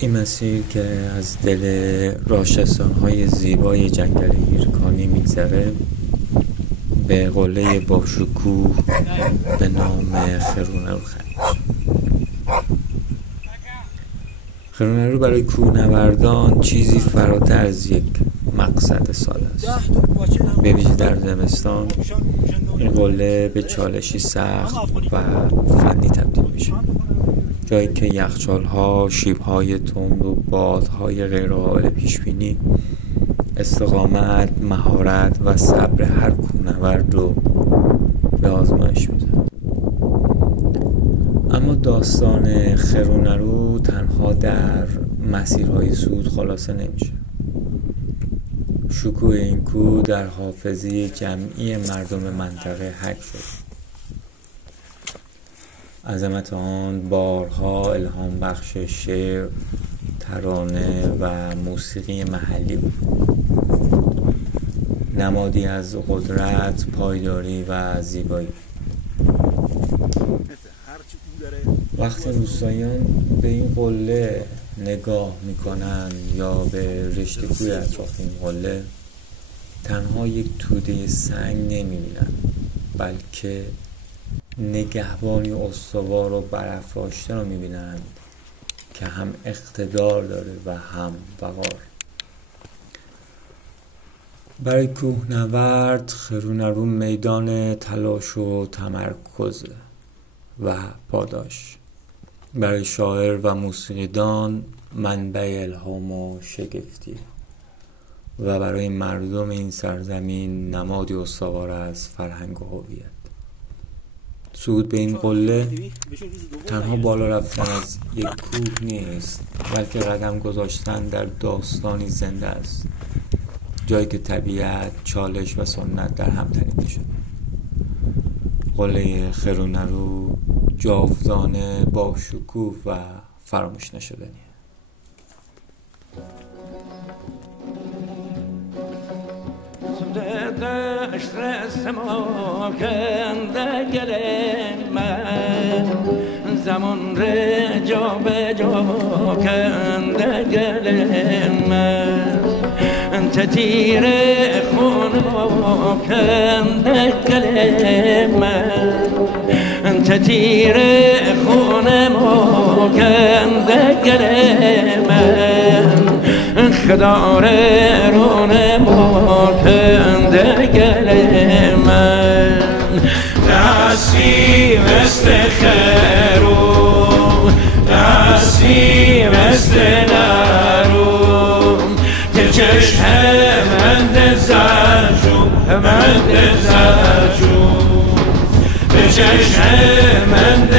این مسیر که از دل راهشستان‌های زیبای جنگل هیرکانی میگذره به قله باشکوه به نام خرونرو خلیج. خرونرو برای کوهنوردان چیزی فراتر از یک مقصد ساده است. به ویژه در زمستان این قله به چالشی سخت و فنی تبدیل میشه، جایی که یخچال‌ها، شیب‌های تند و بادهای غیرقابل پیش‌بینی استقامت، مهارت و صبر هر کوهنورد رو به آزمایش می‌ذاره. اما داستان خرونرو تنها در مسیرهای صعود خلاصه نمیشه. شکوه این کوه در حافظه جمعی مردم منطقه حک شد. عظمت آن بارها الهام بخش شعر، ترانه و موسیقی محلی بود، نمادی از قدرت، پایداری و زیبایی. وقتی روستاییان به این قله نگاه میکنن یا به رشته کوه اطراف این قله، تنها یک توده سنگ نمیبینن، بلکه نگهبانی استوار و برافراشته رو میبینند که هم اقتدار داره و هم وقار. برای کوهنورد خرونرو میدان تلاش و تمرکز و پاداش، برای شاعر و موسیقیدان منبع الهام و شگفتی و برای مردم این سرزمین نمادی استوار از فرهنگ و هویت. صعود به این قله تنها بالا رفتن از یک کوه نیست، بلکه قدم گذاشتن در داستانی زنده است، جایی که طبیعت، چالش و سنت در هم تنیده شده. قله خرونرو جاودانه با شکوه و فراموش نشدنیه. دشت رسما کنده گل من، زمان ره جا به جا کنده گل من، تیر خون ما کنده گل من، تیر خون ما کنده گل من، خدار رون ما کنده گل من، دستی مثل خرو، دستی مثل نرو، که چشم مند زرجو، مند زرجو، به چشم مند